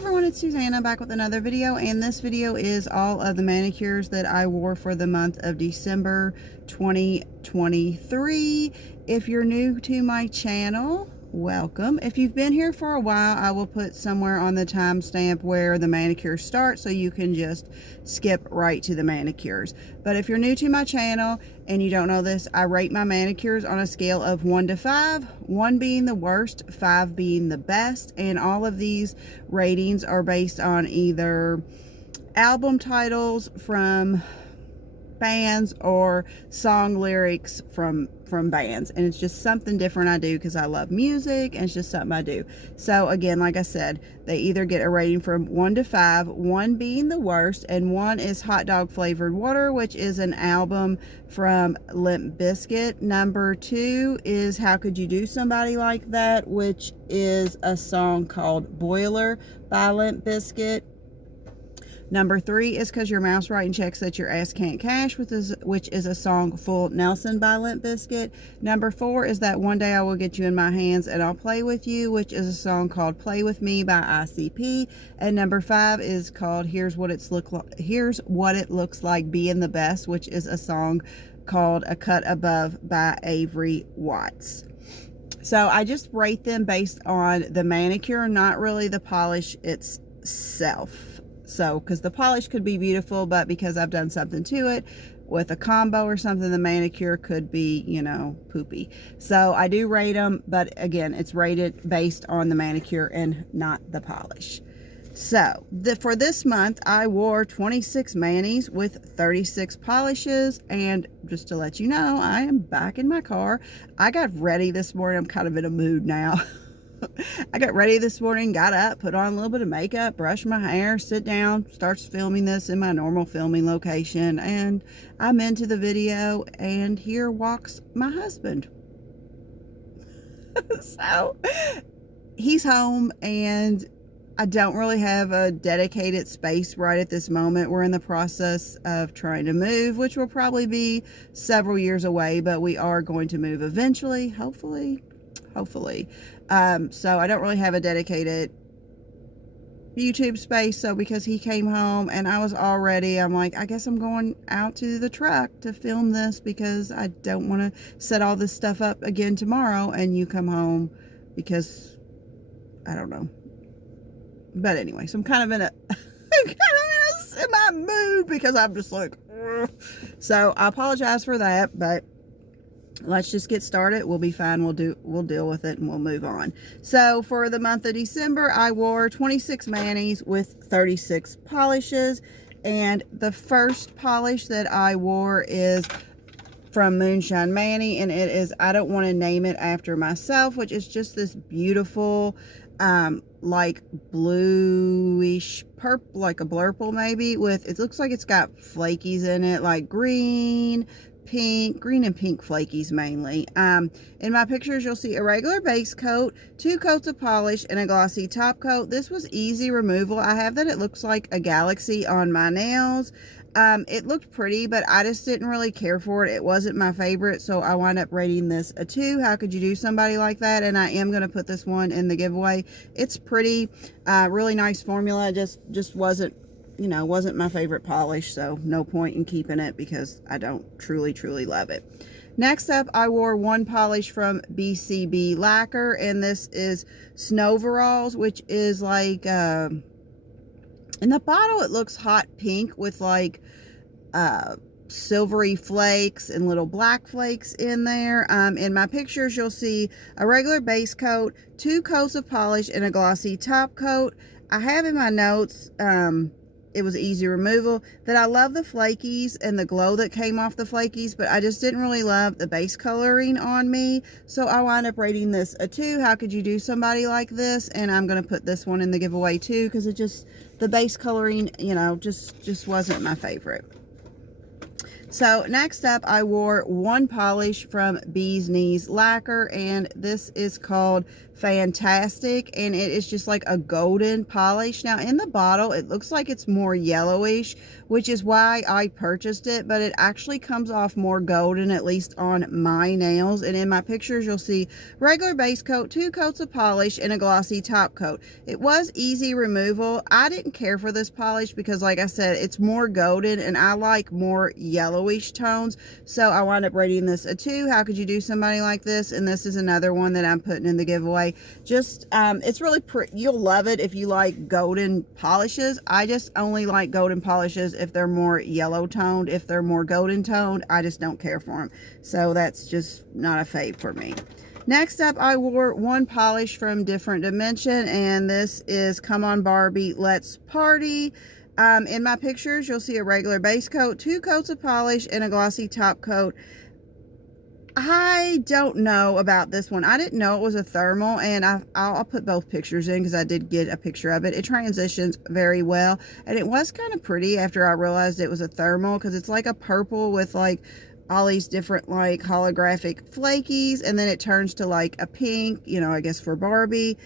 Everyone, it's Suzanne. I'm back with another video, and this video is all of the manicures that I wore for the month of December 2023. If you're new to my channel, welcome. If you've been here for a while, I will put somewhere on the timestamp where the manicures start, so you can just skip right to the manicures. But if you're new to my channel and you don't know this, I rate my manicures on a scale of 1 to 5, 1 being the worst, 5 being the best, and all of these ratings are based on either album titles from bands or song lyrics from bands, and it's just something different I do because I love music, and it's just something I do. So again, like I said, they either get a rating from 1 to 5, 1 being the worst, and 1 is Hot Dog Flavored Water, which is an album from Limp Bizkit. Number 2 is How Could You Do Somebody Like That, which is a song called Boiler by Limp Bizkit. Number 3 is Cause Your Mouth's Writing Checks That Your Ass Can't Cash, which is a song Full Nelson by Limp Bizkit. Number 4 is That One Day I Will Get You in My Hands and I'll Play With You, which is a song called Play With Me by ICP. And number 5 is called Here's What It Looks Like Being the Best, which is a song called A Cut Above by Avery Watts. So I just rate them based on the manicure, not really the polish itself. So, because the polish could be beautiful, but because I've done something to it with a combo or something, the manicure could be, you know, poopy. So I do rate them, but again, it's rated based on the manicure and not the polish. So for this month, I wore 26 manis with 36 polishes, and just to let you know, I am back in my car. I got ready this morning. I'm kind of in a mood now. I got ready this morning, got up, put on a little bit of makeup, brushed my hair, sit down, starts filming this in my normal filming location, and I'm into the video, and here walks my husband. So he's home, and I don't really have a dedicated space right at this moment. We're in the process of trying to move, which will probably be several years away, but we are going to move eventually, hopefully. So I don't really have a dedicated YouTube space. So because he came home and I was all ready, I'm like, I guess I'm going out to the truck to film this because I don't want to set all this stuff up again tomorrow and you come home, because I don't know. But anyway, so I'm kind of in a semi mood because I'm just like, ugh. So I apologize for that, but let's just get started. We'll be fine. We'll deal with it and we'll move on. So for the month of December, I wore 26 manis with 36 polishes. And the first polish that I wore is from Moonshine Manny, and it is, I don't want to name it after myself, which is just this beautiful, like bluish purple, like a blurple maybe, with, it looks like it's got flakies in it, like green and pink flakies mainly. In my pictures, you'll see a regular base coat, 2 coats of polish, and a glossy top coat. This was easy removal. I have that it looks like a galaxy on my nails. It looked pretty, but I just didn't really care for it. It wasn't my favorite, so I wound up rating this a 2. How could you do somebody like that? And I am going to put this one in the giveaway. It's pretty, really nice formula. Just wasn't, you know, wasn't my favorite polish, so no point in keeping it because I don't truly love it. Next up, I wore 1 polish from BCB Lacquer, and this is Snowveralls, which is like, in the bottle it looks hot pink with like silvery flakes and little black flakes in there. In my pictures, you'll see a regular base coat, 2 coats of polish, and a glossy top coat. I have in my notes, it was easy removal, that I love the flakies and the glow that came off the flakies, but I just didn't really love the base coloring on me, so I wound up rating this a 2. How could you do somebody like this? And I'm going to put this one in the giveaway too, because it just, the base coloring, you know, just wasn't my favorite. So next up, I wore 1 polish from Bee's Knees Lacquer, and this is called fantastic, and it is just like a golden polish. Now in the bottle it looks like it's more yellowish, which is why I purchased it, but it actually comes off more golden, at least on my nails. And in my pictures you'll see regular base coat, 2 coats of polish, and a glossy top coat. It was easy removal. I didn't care for this polish because, like I said, it's more golden and I like more yellowish tones, so I wound up rating this a 2. How could you do somebody like this? And this is another one that I'm putting in the giveaway. Just it's really pretty. You'll love it if you like golden polishes. I just only like golden polishes if they're more yellow toned. If they're more golden toned, I just don't care for them. So that's just not a fave for me. Next up, I wore one polish from Different Dimension, and this is On Barbie Let's Party. In my pictures, you'll see a regular base coat, 2 coats of polish, and a glossy top coat. I don't know about this one. I didn't know it was a thermal, and I'll put both pictures in because I did get a picture of it. It transitions very well, and it was kind of pretty after I realized it was a thermal, because it's like a purple with like all these different like holographic flakies, and then it turns to like a pink, you know, I guess for Barbie.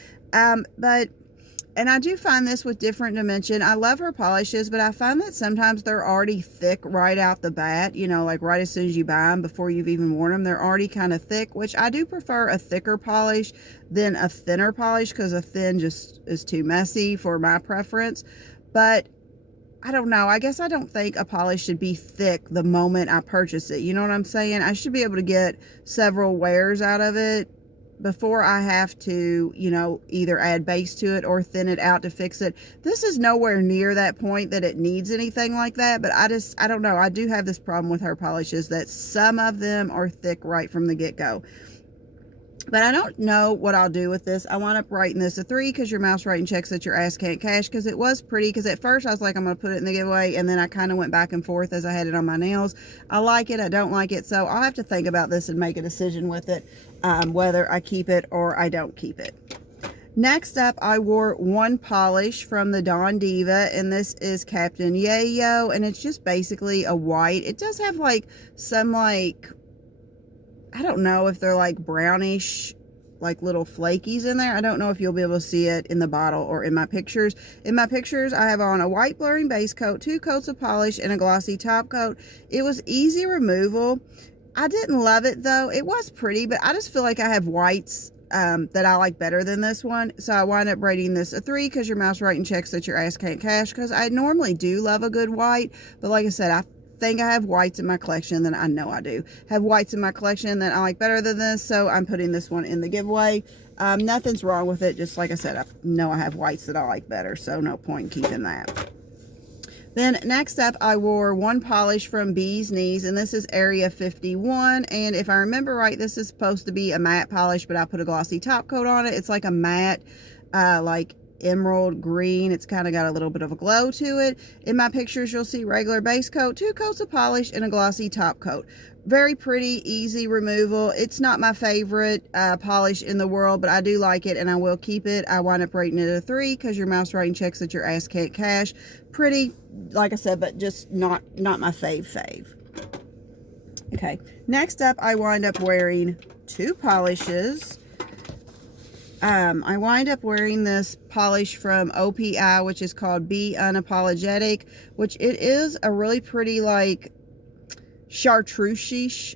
And I do find this with Different Dimension. I love her polishes, but I find that sometimes they're already thick right out the bat, you know, like right as soon as you buy them, before you've even worn them, they're already kind of thick, which I do prefer a thicker polish than a thinner polish, because a thin just is too messy for my preference. But I don't know. I guess I don't think a polish should be thick the moment I purchase it. You know what I'm saying? I should be able to get several wears out of it before I have to, you know, either add base to it or thin it out to fix it. This is nowhere near that point that it needs anything like that, but I don't know. I do have this problem with her polishes, that some of them are thick right from the get-go. But I don't know what I'll do with this. I wound up rating this a 3 because your mouse rating checks that your ass can't cash, because it was pretty. Because at first I was like, I'm going to put it in the giveaway, and then I kind of went back and forth as I had it on my nails. I like it, I don't like it, so I'll have to think about this and make a decision with it, whether I keep it or I don't keep it. Next up, I wore one polish from the Dawn Diva, and this is Captain Yayo, and it's just basically a white. It does have like some like, I don't know if they're like brownish, like little flakies in there. I don't know if you'll be able to see it in the bottle or in my pictures. In my pictures, I have on a white blurring base coat, 2 coats of polish, and a glossy top coat. It was easy removal. I didn't love it though. It was pretty, but I just feel like I have whites that I like better than this one. So I wind up rating this a 3 because your mouse rating checks that your ass can't cash, because I normally do love a good white. But like I said, I think I have whites in my collection that I know I do have whites in my collection that I like better than this, so I'm putting this one in the giveaway. Nothing's wrong with it, just like I said, I know I have whites that I like better, so no point in keeping that. Then next up, I wore one polish from Bee's Knees, and this is Area 51, and if I remember right, this is supposed to be a matte polish, but I put a glossy top coat on it. It's like a matte like emerald green. It's kind of got a little bit of a glow to it. In my pictures, you'll see regular base coat, 2 coats of polish, and a glossy top coat. Very pretty, easy removal. It's not my favorite polish in the world, but I do like it and I will keep it. I wind up rating it a 3 because your mouse rating checks that your ass can't cash. Pretty, like I said, but just not my fave. Okay, next up, I wind up wearing 2 polishes. I wind up wearing this polish from OPI, which is called Be Unapologetic, which it is a really pretty like chartreuse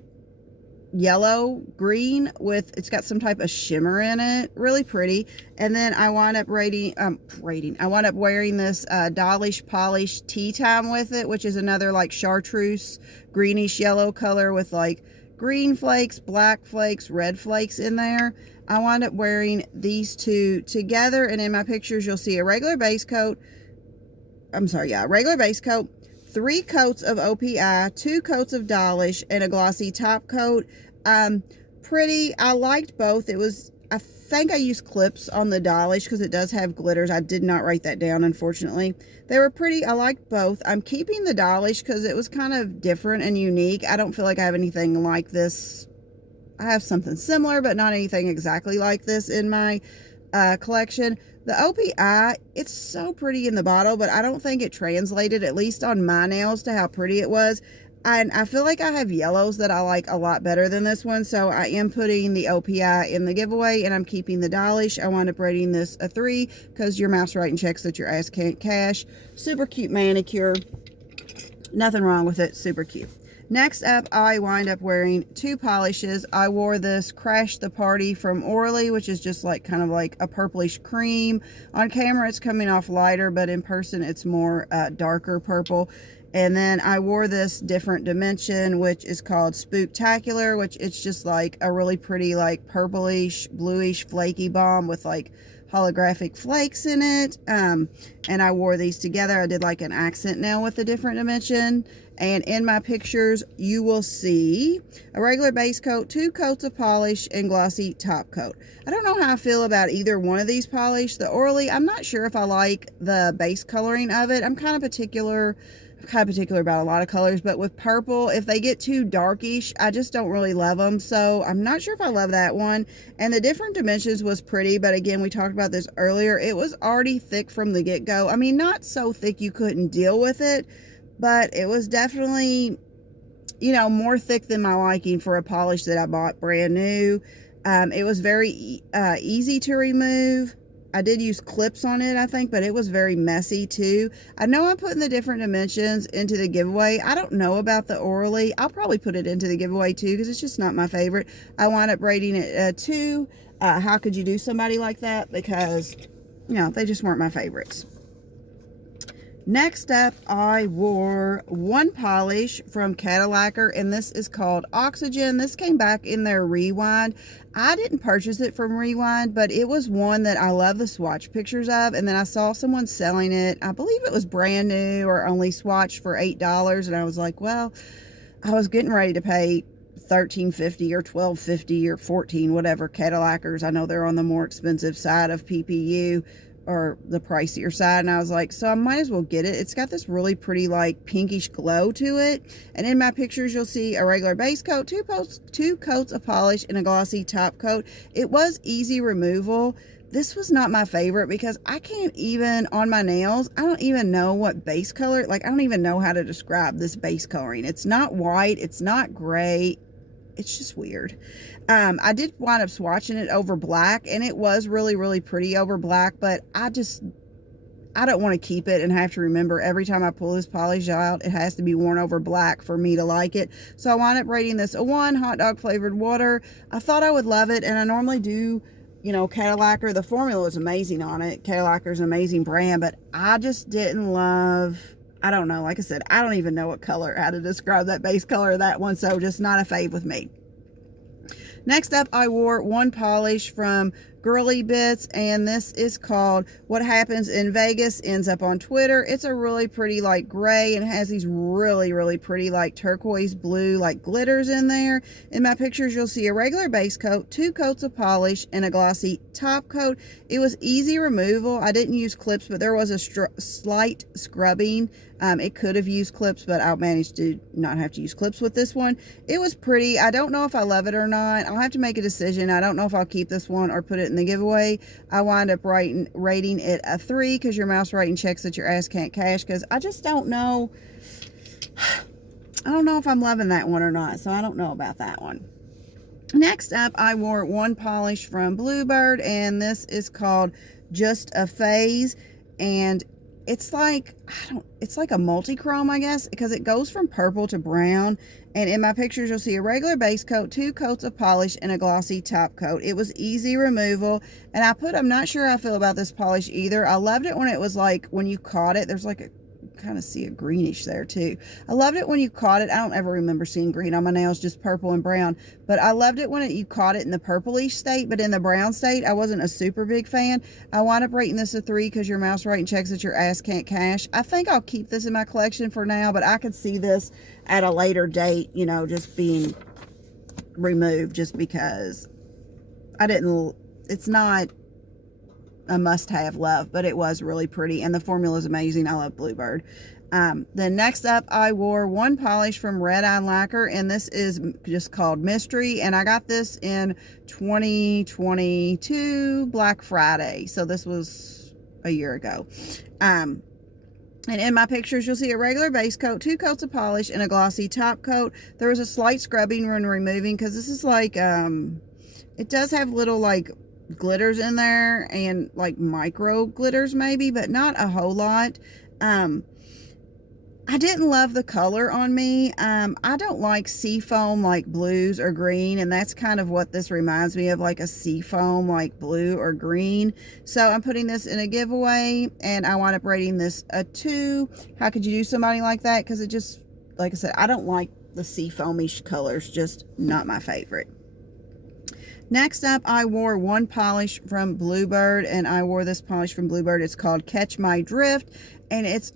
yellow green with, it's got some type of shimmer in it, really pretty. And then I wind up I wind up wearing this Dollish Polish Tea Time with it, which is another like chartreuse greenish yellow color with like green flakes, black flakes, red flakes in there. I wound up wearing these 2 together, and in my pictures you'll see a regular base coat, regular base coat, 3 coats of OPI, 2 coats of Dollish, and a glossy top coat. Pretty. I liked both. It was, I think I used clips on the Dollish because it does have glitters. I did not write that down, unfortunately. They were pretty. I liked both. I'm keeping the Dollish because it was kind of different and unique. I don't feel like I have anything like this. I have something similar, but not anything exactly like this in my collection. The OPI, it's so pretty in the bottle, but I don't think it translated, at least on my nails, to how pretty it was. And I feel like I have yellows that I like a lot better than this one, so I am putting the OPI in the giveaway, and I'm keeping the Dolish. I wound up rating this a 3 because your mouse writing checks that your ass can't cash. Super cute manicure. Nothing wrong with it. Super cute. Next up, I wind up wearing 2 polishes. I wore this Crash the Party from Orly, which is just like kind of like a purplish cream. On camera, it's coming off lighter, but in person, it's more darker purple. And then I wore this Different Dimension, which is called Spooktacular, which it's just like a really pretty like purplish, bluish, flaky balm with like holographic flakes in it. And I wore these together. I did like an accent nail with the Different Dimension. And in my pictures, you will see a regular base coat, 2 coats of polish, and glossy top coat. I don't know how I feel about either one of these polish. The Orly, I'm not sure if I like the base coloring of it. I'm kind of particular about a lot of colors, but with purple, if they get too darkish, I just don't really love them. So I'm not sure if I love that one. And the Different Dimensions was pretty, but again, we talked about this earlier. It was already thick from the get-go. I mean, not so thick you couldn't deal with it, but it was definitely, you know, more thick than my liking for a polish that I bought brand new. It was very easy to remove. I did use clips on it, I think, but it was very messy too. I know I'm putting the Different Dimensions into the giveaway. I don't know about the Orly. I'll probably put it into the giveaway too because it's just not my favorite. I wound up rating it a 2. How could you do somebody like that? Because, you know, they just weren't my favorites. Next up, I wore 1 polish from Cadillac, and this is called Oxygen. This came back in their Rewind. I didn't purchase it from Rewind, but it was one that I love the swatch pictures of, and then I saw someone selling it. I believe it was brand new or only swatched for $8, and I was like, well, I was getting ready to pay $13.50 or $12.50 or $14, whatever Cadillacers. I know they're on the more expensive side of PPU, or the pricier side, and I was like, so I might as well get it. It's got this really pretty like pinkish glow to it, and in my pictures you'll see a regular base coat, 2 coats of polish, and a glossy top coat. It was easy removal. This was not my favorite because I can't even, on my nails, I don't even know what base color, like I don't even know how to describe this base coloring. It's not white, it's not gray, it's just weird. I did wind up swatching it over black, and it was really, really pretty over black, but I don't want to keep it and have to remember every time I pull this polish out, it has to be worn over black for me to like it. So I wound up rating this a 1, hot dog flavored water. I thought I would love it, and I normally do, you know, Cadillac. The formula is amazing on it. Cadillac is an amazing brand, but I just didn't love, I don't know, like I said, I don't even know what color, how to describe that base color of that one, so just not a fave with me. Next up, I wore 1 polish from Girly Bits, and this is called What Happens in Vegas Ends Up on Twitter. It's a really pretty like gray, and it has these really, really pretty like turquoise blue like glitters in there. In my pictures, you'll see a regular base coat, 2 coats of polish, and a glossy top coat. It was easy removal. I didn't use clips, but there was a slight scrubbing. It could have used clips, but I managed to not have to use clips with this one. It was pretty. I don't know if I love it or not. I'll have to make a decision. I don't know if I'll keep this one or put it in the giveaway. I wind up rating it a 3 because your mouse writing checks that your ass can't cash, because I just don't know. I don't know if I'm loving that one or not, so I don't know about that one. Next up, I wore 1 polish from Bluebird, and this is called Just a Phase, and it's like, it's like a multi-chrome, I guess, because it goes from purple to brown. And in my pictures, you'll see a regular base coat, 2 coats of polish, and a glossy top coat. It was easy removal. And I'm not sure how I feel about this polish either. I loved it when it was like, when you caught it, there's like a, kind of see a greenish there too. I loved it when you caught it. I don't ever remember seeing green on my nails, just purple and brown, but I loved it when you caught it in the purplish state, but in the brown state I wasn't a super big fan. I wound up rating this a 3 because your mouse writing checks that your ass can't cash. I think I'll keep this in my collection for now, but I could see this at a later date, you know, just being removed, just because it's not a must-have love, but it was really pretty, and the formula is amazing. I love Bluebird. Then next up, I wore 1 polish from Red Eye Lacquer, and this is just called Mystery, and I got this in 2022 Black Friday, so this was a year ago. And in my pictures, you'll see a regular base coat, 2 coats of polish, and a glossy top coat. There was a slight scrubbing when removing, because this is like, it does have little like glitters in there, and like micro glitters maybe, but not a whole lot. I didn't love the color on me. I don't like seafoam like blues or green, and that's kind of what this reminds me of, like a seafoam like blue or green. So I'm putting this in a giveaway, and I wound up rating this a 2. How could you do somebody like that? Because it just, like I said, I don't like the seafoamy colors, just not my favorite. Next up, I wore one polish from Bluebird, and I wore this polish from Bluebird. It's called Catch My Drift, and it's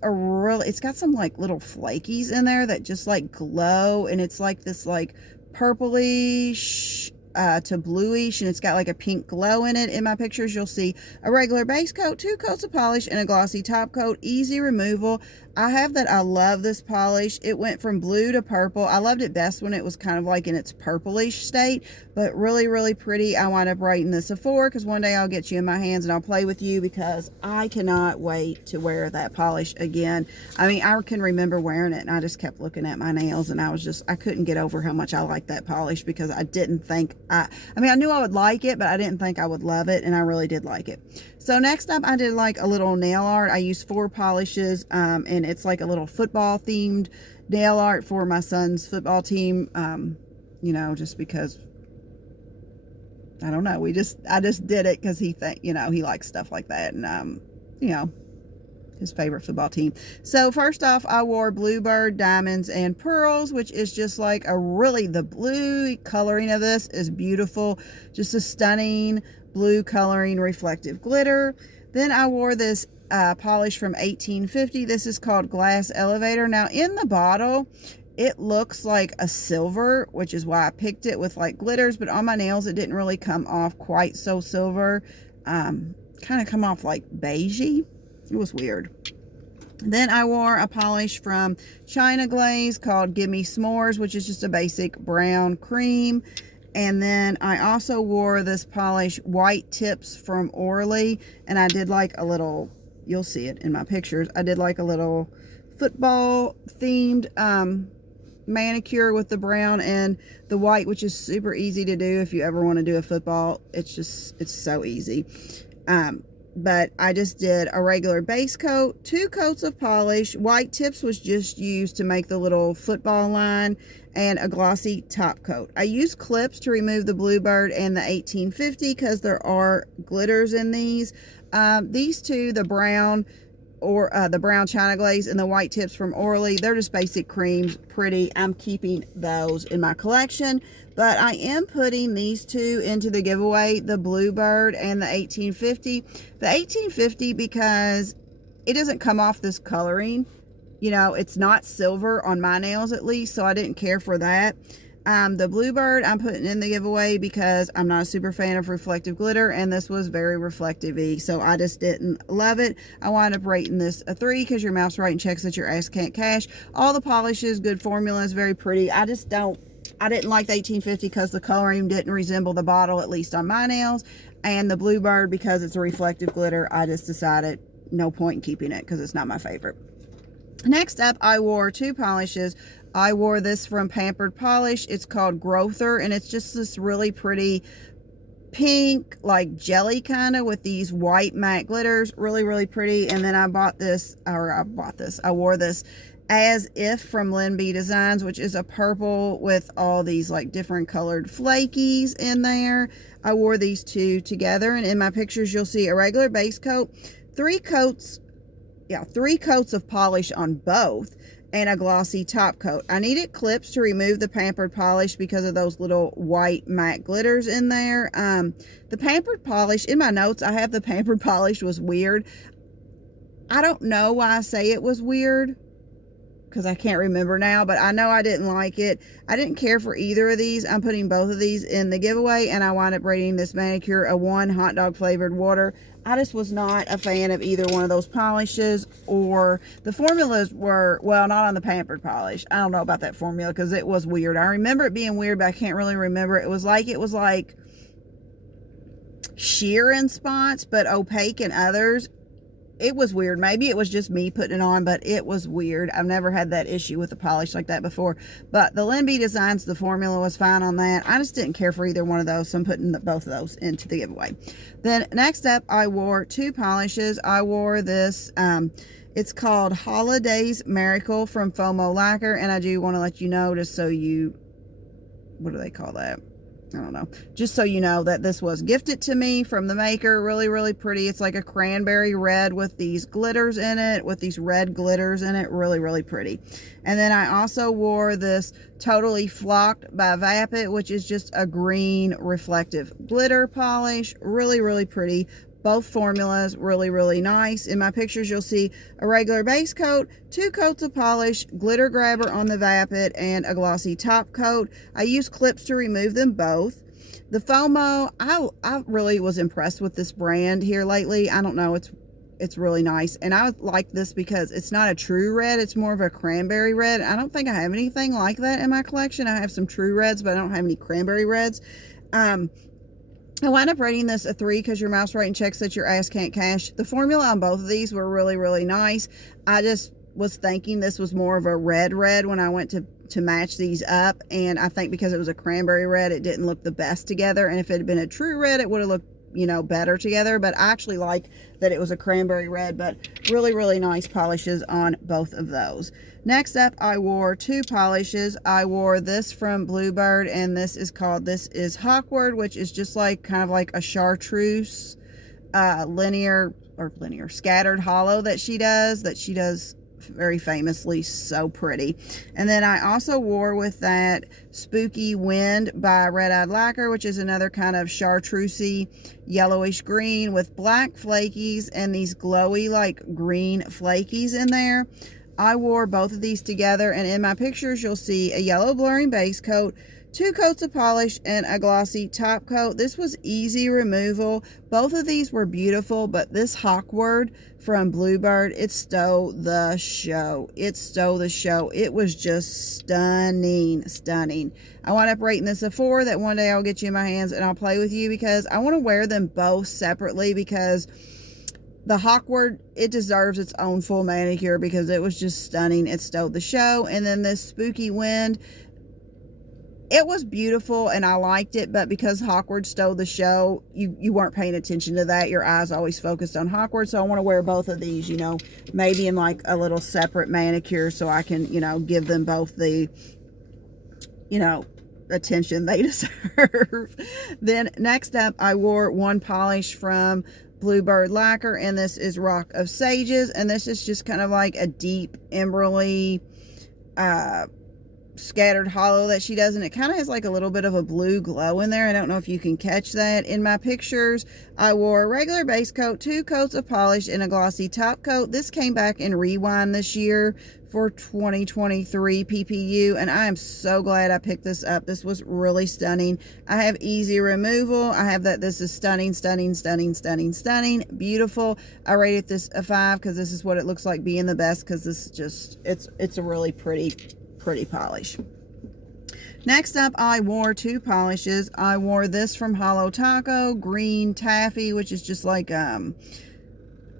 got some like little flakies in there that just like glow, and it's like this like purplish to bluish, and it's got like a pink glow in it. In my pictures, you'll see a regular base coat, 2 coats of polish, and a glossy top coat, easy removal. I have that. I love this polish. It went from blue to purple. I loved it best when it was kind of like in its purplish state, but really, really pretty. I wound up rating this a 4, because one day I'll get you in my hands and I'll play with you, because I cannot wait to wear that polish again. I mean, I can remember wearing it, and I just kept looking at my nails, and I couldn't get over how much I liked that polish, because I didn't think, I mean, I knew I would like it, but I didn't think I would love it, and I really did like it. So next up, I did like a little nail art. I used 4 polishes, and it's like a little football themed nail art for my son's football team. You know, just because, I don't know, I just did it because he likes stuff like that, and you know, his favorite football team. So first off, I wore Bluebird Diamonds and Pearls, which is just like the blue coloring of this is beautiful, just a stunning blue coloring reflective glitter. Then I wore this polish from 1850. This is called Glass Elevator. Now in the bottle, it looks like a silver, which is why I picked it with like glitters, but on my nails it didn't really come off quite so silver. Kind of come off like beigey. It was weird. Then I wore a polish from China Glaze called Gimme S'mores, which is just a basic brown cream. And then I also wore this polish, White Tips from Orly, and I did like a little, you'll see it in my pictures, I did like a little football themed manicure with the brown and the white, which is super easy to do if you ever want to do a football. It's so easy. But I just did a regular base coat, 2 coats of polish. White Tips was just used to make the little football line, and a glossy top coat. I used clips to remove the Bluebird and the 1850 because there are glitters in these. These two, the brown China Glaze and the White Tips from Orly, they're just basic creams, pretty. I'm keeping those in my collection, but I am putting these 2 into the giveaway, the Bluebird and the 1850. The 1850, because it doesn't come off this coloring. You know, it's not silver on my nails at least, so I didn't care for that. The Bluebird I'm putting in the giveaway because I'm not a super fan of reflective glitter, and this was very reflective-y, so I just didn't love it. I wound up rating this a 3 because your mouth's right and checks that your ass can't cash. All the polishes, good formulas, very pretty. I didn't like the 1850 because the coloring didn't resemble the bottle, at least on my nails, and the Bluebird, because it's a reflective glitter, I just decided no point in keeping it because it's not my favorite. Next up, I wore 2 polishes. I wore this from Pampered Polish. It's called Growther, and it's just this really pretty pink, like jelly kind of, with these white matte glitters. Really, really pretty. And then I wore this As If from Lynn B Designs, which is a purple with all these like different colored flakies in there. I wore these 2 together, and in my pictures, you'll see a regular base coat, 3 coats of polish on both, and a glossy top coat. I needed clips to remove the Pampered polish because of those little white matte glitters in there. The Pampered polish, in my notes, I have the Pampered polish was weird. I don't know why I say it was weird, because I can't remember now, but I know I didn't like it. I didn't care for either of these. I'm putting both of these in the giveaway, and I wound up rating this manicure a 1 hot dog flavored water. I just was not a fan of either one of those polishes, or the formulas were, well, not on the Pampered polish. I don't know about that formula because it was weird. I remember it being weird, but I can't really remember. It was like sheer in spots, but opaque in others. it was weird. Maybe it was just me putting it on, but it was weird. I've never had that issue with a polish like that before. But the Linby Designs, the formula was fine on that. I just didn't care for either one of those, so I'm putting both of those into the giveaway. Then next up, I wore 2 polishes. I wore this, it's called Holidays Miracle from Fomo Lacquer, and I do want to let you know, just so you, what do they call that? I don't know. Just so you know that this was gifted to me from the maker. Really, really pretty. It's like a cranberry red with these glitters in it, with these red glitters in it. Really, really pretty. And then I also wore this Totally Flocked by Vapid, which is just a green reflective glitter polish. Really, really pretty. Both formulas really, really nice. In my pictures, you'll see a regular base coat, 2 coats of polish, glitter grabber on the Vapid, and a glossy top coat. I use clips to remove them both. The Fomo, I really was impressed with this brand here lately. I don't know, it's really nice. And I like this because it's not a true red, it's more of a cranberry red. I don't think I have anything like that in my collection. I have some true reds, but I don't have any cranberry reds. I wound up rating this a 3 because your mouse rating checks that your ass can't cash. The formula on both of these were really, really nice. I just was thinking this was more of a red when I went to match these up. And I think because it was a cranberry red, it didn't look the best together. And if it had been a true red, it would have looked, you know, better together. But I actually like that it was a cranberry red, but really, really nice polishes on both of those. Next up, I wore 2 polishes. I wore this from Bluebird, and this is called Vintage Hawkward, which is just like kind of like a chartreuse linear scattered hollow that she does very famously. So pretty. And then I also wore with that Spooky Wind by Red Eyed Lacquer, which is another kind of chartreusey yellowish green with black flakies and these glowy like green flakies in there. I wore both of these together, and in my pictures you'll see a yellow blurring base coat, 2 coats of polish, and a glossy top coat. This was easy removal. Both of these were beautiful, but this Hawkward from Bluebird, it stole the show. It stole the show. It was just stunning, stunning. I wound up rating this a 4, that one day I'll get you in my hands and I'll play with you because I want to wear them both separately, because the Hawkward, it deserves its own full manicure because it was just stunning. It stole the show. And then this Spooky Wind, it was beautiful and I liked it, but because Hawkward stole the show, you weren't paying attention to that. Your eyes always focused on Hawkward. So I want to wear both of these, you know, maybe in like a little separate manicure so I can, you know, give them both the, you know, attention they deserve. Then next up, I wore 1 polish from Bluebird Lacquer, and this is Rock of Sages, and this is just kind of like a deep emeraldy scattered hollow that she does, and it kind of has like a little bit of a blue glow in there. I don't know if you can catch that. In my pictures, I wore a regular base coat, 2 coats of polish, and a glossy top coat. This came back in Rewind this year for 2023 PPU, and I am so glad I picked this up. This was really stunning. I have easy removal. I have that. This is stunning, stunning, stunning, stunning, stunning, beautiful. I rated this a 5 because this is what it looks like being the best, because this is just, it's a really pretty polish. Next up, I wore 2 polishes. I wore this from Hollow Taco, Green Taffy, which is just like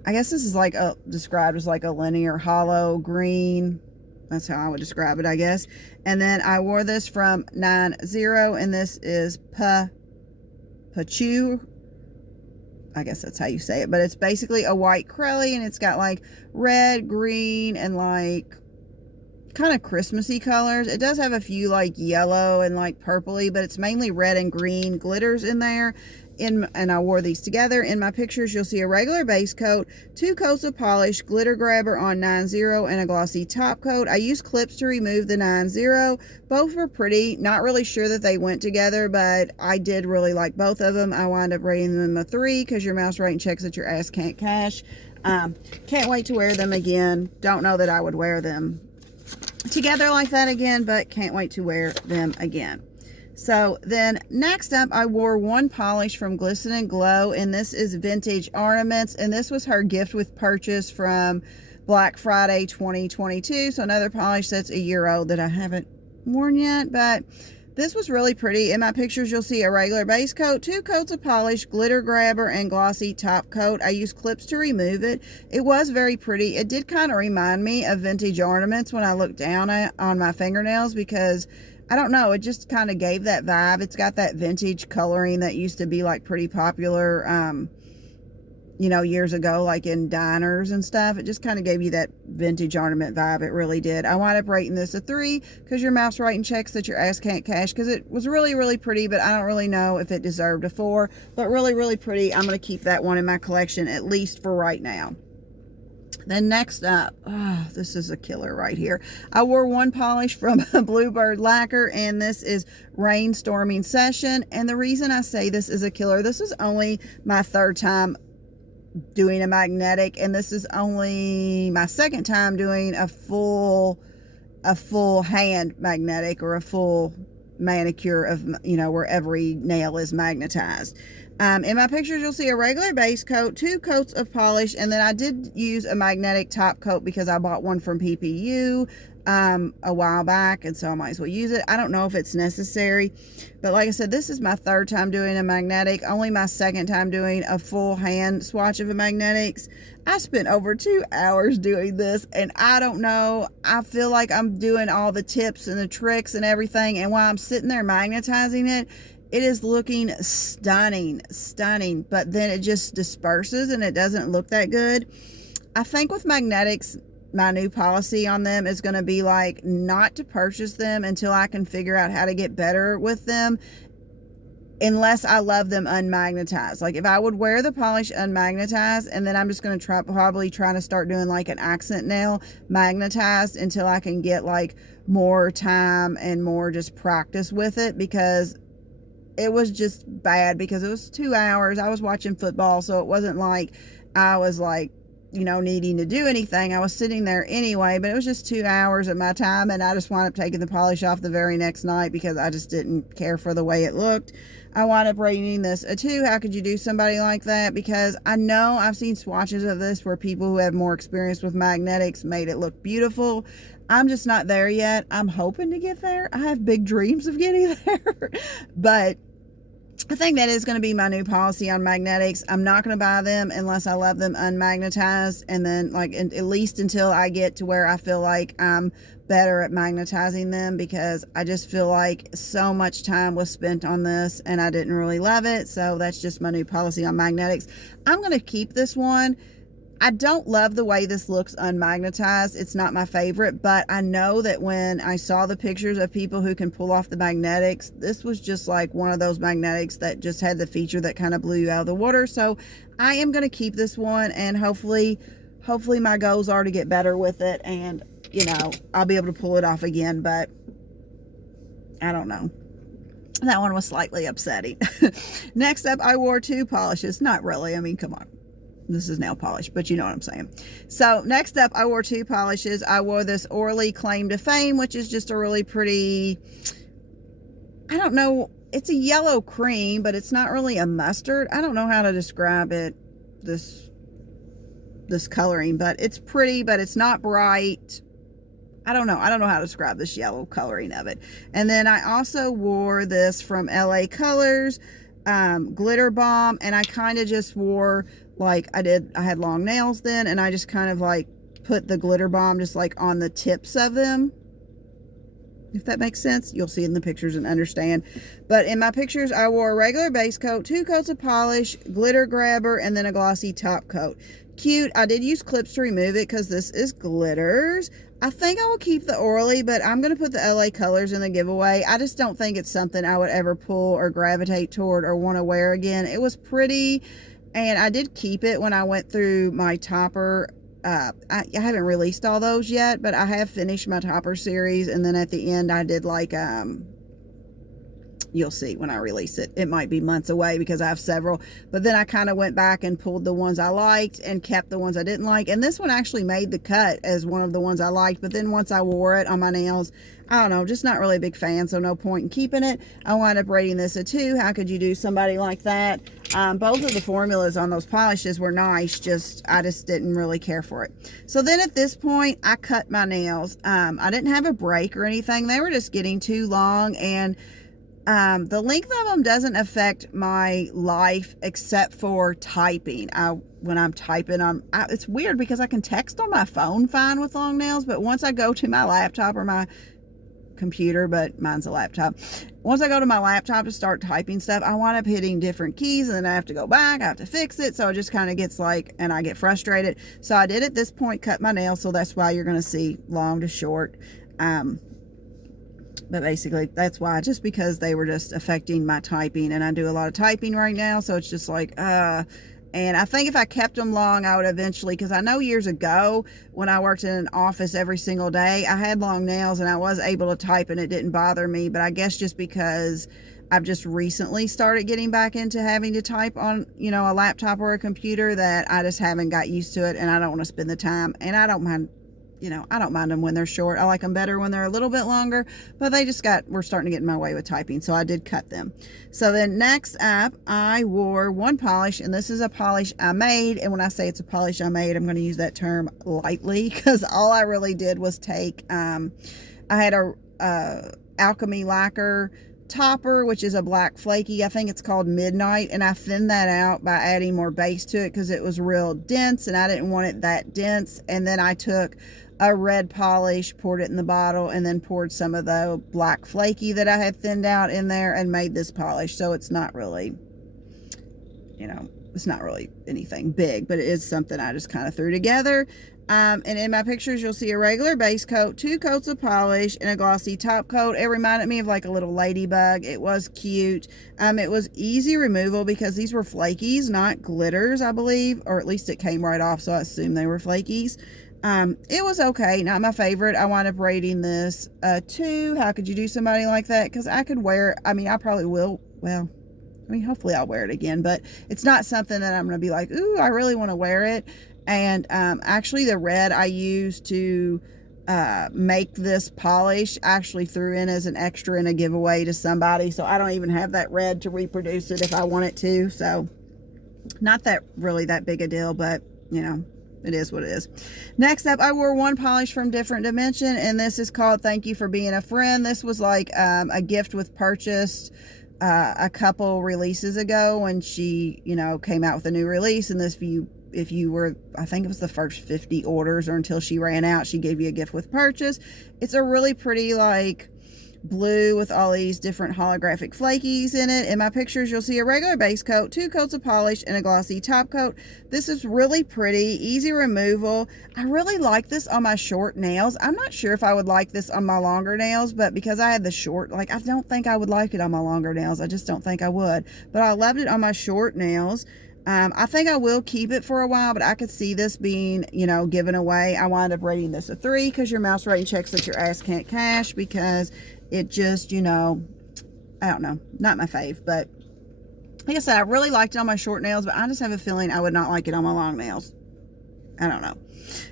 I guess this is like described as like a linear hollow green. That's how I would describe it, I guess. And then I wore this from 90, and this is Pachu. I guess that's how you say it, but it's basically a white crelly, and it's got like red, green, and like kind of Christmassy colors. It does have a few like yellow and like purpley, but it's mainly red and green glitters in there. And I wore these together. In my pictures, you'll see a regular base coat, 2 coats of polish, glitter grabber on 90, and a glossy top coat. I used clips to remove the 90. Both were pretty. Not really sure that they went together, but I did really like both of them. I wound up rating them a 3 because your mouse rating checks that your ass can't cash. Can't wait to wear them again. Don't know that I would wear them together like that again, but can't wait to wear them again. So then next up, I wore 1 polish from Glisten and Glow, and this is Vintage Ornaments, and this was her gift with purchase from Black Friday 2022. So another polish that's a year old that I haven't worn yet, but This was really pretty. In my pictures, you'll see a regular base coat, 2 coats of polish, glitter grabber, and glossy top coat. I used clips to remove it. It was very pretty. It did kind of remind me of Vintage Ornaments when I looked down on my fingernails, because I don't know, it just kind of gave that vibe. It's got that vintage coloring that used to be like pretty popular, you know, years ago, like in diners and stuff. It just kind of gave you that vintage ornament vibe. It really did. I wound up rating this a 3 because your mouth's writing checks that your ass can't cash, because it was really, really pretty, but I don't really know if it deserved a 4. But really, really pretty. I'm going to keep that one in my collection, at least for right now. Then next up, oh, this is a killer right here. I wore one polish from Bluebird Lacquer, and this is Rainstorming Session. And the reason I say this is a killer, this is only my 3rd time doing a magnetic, and this is only my 2nd time doing a full hand magnetic, or a full manicure of, you know, where every nail is magnetized. In my pictures, you'll see a regular base coat, 2 coats of polish, and then I did use a magnetic top coat because I bought one from PPU a while back, and so I might as well use it. I don't know if it's necessary, but like I said, this is my 3rd time doing a magnetic, only my 2nd time doing a full hand swatch of a magnetics. I spent over 2 hours doing this, and I don't know, I feel like I'm doing all the tips and the tricks and everything, and while I'm sitting there magnetizing it, it is looking stunning, but then it just disperses and it doesn't look that good. I think with magnetics, my new policy on them is going to be like not to purchase them until I can figure out how to get better with them, unless I love them unmagnetized. Like if I would wear the polish unmagnetized, and then I'm just going to probably try to start doing like an accent nail magnetized until I can get like more time and more just practice with it, because it was just bad, because it was 2 hours. I was watching football, so it wasn't like I was like, you know, needing to do anything. I was sitting there anyway, but it was just 2 hours of my time, and I just wound up taking the polish off the very next night because I just didn't care for the way it looked. I wound up rating this a 2. How could you do somebody like that? Because I know I've seen swatches of this where people who have more experience with magnetics made it look beautiful. I'm just not there yet. I'm hoping to get there. I have big dreams of getting there. But I think that is going to be my new policy on magnetics. I'm not going to buy them unless I love them unmagnetized, and then like at least until I get to where I feel like I'm better at magnetizing them, because I just feel like so much time was spent on this and I didn't really love it. So that's just my new policy on magnetics. I'm going to keep this one. I don't love the way this looks unmagnetized. It's not my favorite, but I know that when I saw the pictures of people who can pull off the magnetics, this was just like one of those magnetics that just had the feature that kind of blew you out of the water. So I am going to keep this one, and hopefully my goals are to get better with it, and you know, I'll be able to pull it off again, but I don't know. That one was slightly upsetting. Next up, I wore 2 polishes. Not really. I mean, come on. This is nail polish, but you know what I'm saying. So next up, I wore 2 polishes. I wore this Orly Claim to Fame, which is just a really pretty, I don't know, it's a yellow cream, but it's not really a mustard. I don't know how to describe it, this coloring, but it's pretty, but it's not bright. I don't know how to describe this yellow coloring of it. And then I also wore this from LA Colors, Glitter Bomb, and I kind of just wore, like I had long nails then, and I just kind of like put the glitter bomb just like on the tips of them, if that makes sense. You'll see in the pictures and understand. But in my pictures, I wore a regular base coat, 2 coats of polish, glitter grabber, and then a glossy top coat. Cute. I did use clips to remove it because this is glitters. I think I will keep the Orly, but I'm going to put the LA Colors in the giveaway. I just don't think it's something I would ever pull or gravitate toward or want to wear again. It was pretty, and I did keep it when I went through my topper. I haven't released all those yet, but I have finished my topper series, and then at the end I did like you'll see when I release it. It might be months away because I have several, but then I kind of went back and pulled the ones I liked and kept the ones I didn't like, and this one actually made the cut as one of the ones I liked, but then once I wore it on my nails, I don't know, just not really a big fan, so no point in keeping it. I wound up rating this a 2. How could you do somebody like that? Both of the formulas on those polishes were nice, I just didn't really care for it. So then at this point, I cut my nails. I didn't have a break or anything. They were just getting too long, and The length of them doesn't affect my life except for typing. When I'm typing, it's weird because I can text on my phone fine with long nails, but once I go to my laptop or my computer, but mine's a laptop. Once I go to my laptop to start typing stuff, I wind up hitting different keys, and then I have to go back, I have to fix it, so it just kind of gets like, and I get frustrated. So I did at this point cut my nails, so that's why you're going to see long to short. But basically that's why, just because they were just affecting my typing, and I do a lot of typing right now, so it's just like and I think if I kept them long, I would eventually, because I know years ago when I worked in an office every single day, I had long nails and I was able to type and it didn't bother me. But I guess just because I've just recently started getting back into having to type on, a laptop or a computer, that I just haven't got used to it, and I don't want to spend the time. And I don't mind, I don't mind them when they're short. I like them better when they're a little bit longer, but we're starting to get in my way with typing, so I did cut them. So then next up, I wore one polish, and this is a polish I made. And when I say it's a polish I made, I'm going to use that term lightly, because all I really did was take, I had a Alchemy Lacquer topper, which is a black flaky, I think it's called Midnight, and I thinned that out by adding more base to it because it was real dense and I didn't want it that dense. And then I took a red polish, poured it in the bottle, and then poured some of the black flaky that I had thinned out in there and made this polish. So it's not really, it's not really anything big, but it is something I just kind of threw together. And in my pictures, you'll see a regular base coat, 2 coats of polish, and a glossy top coat. It reminded me of like a little ladybug. It was cute. It was easy removal because these were flakies, not glitters, I believe, or at least it came right off, so I assume they were flakies. It was okay, not my favorite. I wound up rating this 2. How could you do somebody like that? Because I could wear it. I probably will. Well, hopefully I'll wear it again, but it's not something that I'm going to be like, ooh, I really want to wear it. And actually the red I used to make this polish, I actually threw in as an extra in a giveaway to somebody, so I don't even have that red to reproduce it if I wanted to. So not that really that big a deal, but it is what it is. Next up, I wore one polish from Different Dimension, and this is called Thank You for Being a Friend. This was like a gift with purchase a couple releases ago when she came out with a new release. And this, if you were, I think it was the first 50 orders, or until she ran out, she gave you a gift with purchase. It's a really pretty like blue with all these different holographic flakies in it. In my pictures, you'll see a regular base coat, 2 coats of polish, and a glossy top coat. This is really pretty, easy removal. I really like this on my short nails. I'm not sure if I would like this on my longer nails, but because I had the short, I don't think I would like it on my longer nails. I just don't think I would, but I loved it on my short nails. I think I will keep it for a while, but I could see this being, given away. I wind up rating this a 3 because your mouse rating checks that your ass can't cash, because it just, I don't know, not my fave. But like I said, I really liked it on my short nails, but I just have a feeling I would not like it on my long nails. I don't know,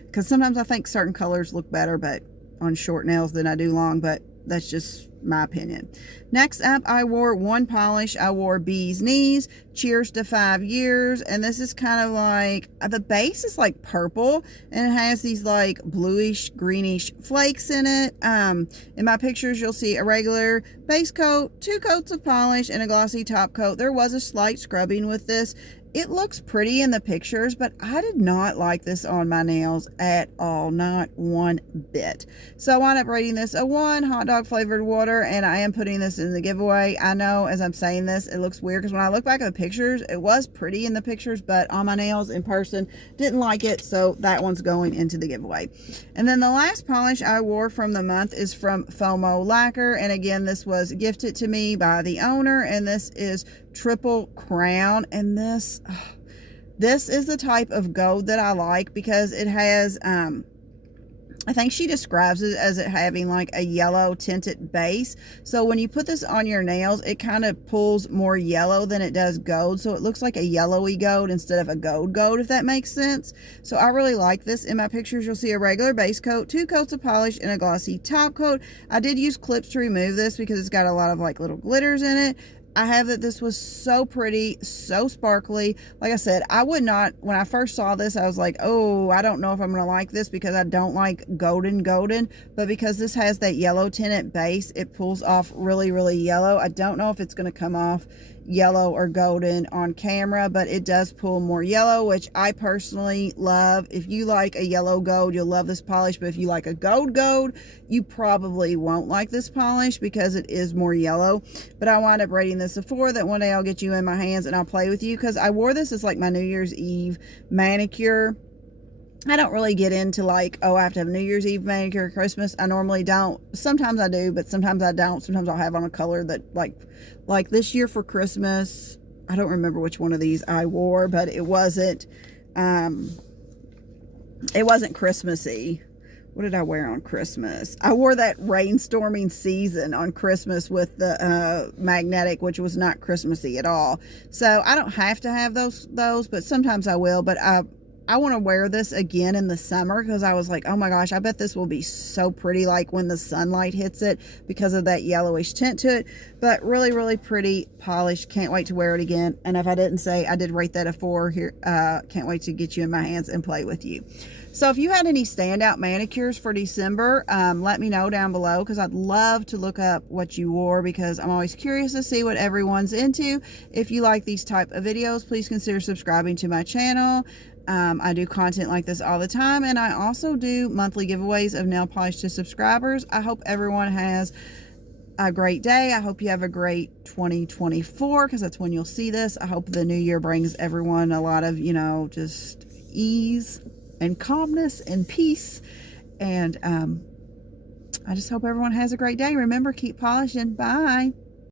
because sometimes I think certain colors look better but on short nails than I do long, but that's just my opinion. Next up, I wore one polish. I wore Bee's Knees, Cheers to 5 Years, and this is kind of like, the base is like purple, and it has these like bluish greenish flakes in it. In my pictures, you'll see a regular base coat, 2 coats of polish, and a glossy top coat. There was a slight scrubbing with this. It looks pretty in the pictures, but I did not like this on my nails at all, not one bit. So I wound up rating this a 1, hot dog flavored water, and I am putting this in the giveaway. I know as I'm saying this, it looks weird because when I look back at the pictures, it was pretty in the pictures, but on my nails in person, didn't like it, so that one's going into the giveaway. And then the last polish I wore from the month is from Fomo Lacquer, and again, this was gifted to me by the owner, and this is Triple Crown. And this is the type of gold that I like, because it has I think she describes it as it having like a yellow tinted base. So when you put this on your nails, it kind of pulls more yellow than it does gold. So it looks like a yellowy gold instead of a gold, if that makes sense. So I really like this. In my pictures, you'll see a regular base coat, 2 coats of polish, and a glossy top coat. I did use clips to remove this because it's got a lot of like little glitters in it. I have that this was so pretty, so sparkly. Like I said, I would not, when I first saw this, I was like, oh, I don't know if I'm going to like this because I don't like golden, but because this has that yellow tinted base, it pulls off really, really yellow. I don't know if it's going to come off yellow or golden on camera, but it does pull more yellow, which I personally love. If you like a yellow gold, you'll love this polish, but if you like a gold, you probably won't like this polish because it is more yellow. But I wound up rating this a 4, that one day I'll get you in my hands and I'll play with you, because I wore this as like my New Year's Eve manicure. I don't really get into like, oh, I have to have a New Year's Eve manicure, Christmas. I normally don't. Sometimes I do, but sometimes I don't. Sometimes I'll have on a color that like this year for Christmas, I don't remember which one of these I wore, but it wasn't Christmassy. What did I wear on Christmas? I wore that Rainstorming Season on Christmas with the magnetic, which was not Christmassy at all. So I don't have to have those, but sometimes I will. But I want to wear this again in the summer, because I was like, oh my gosh, I bet this will be so pretty like when the sunlight hits it, because of that yellowish tint to it. But really, really pretty polish. Can't wait to wear it again. And if I didn't say, I did rate that a 4 here. Can't wait to get you in my hands and play with you. So if you had any standout manicures for December, let me know down below, because I'd love to look up what you wore, because I'm always curious to see what everyone's into. If you like these type of videos, please consider subscribing to my channel. I do content like this all the time, and I also do monthly giveaways of nail polish to subscribers. I hope everyone has a great day. I hope you have a great 2024, because that's when you'll see this. I hope the new year brings everyone a lot of, just ease and calmness and peace. And I just hope everyone has a great day. Remember, keep polishing. Bye.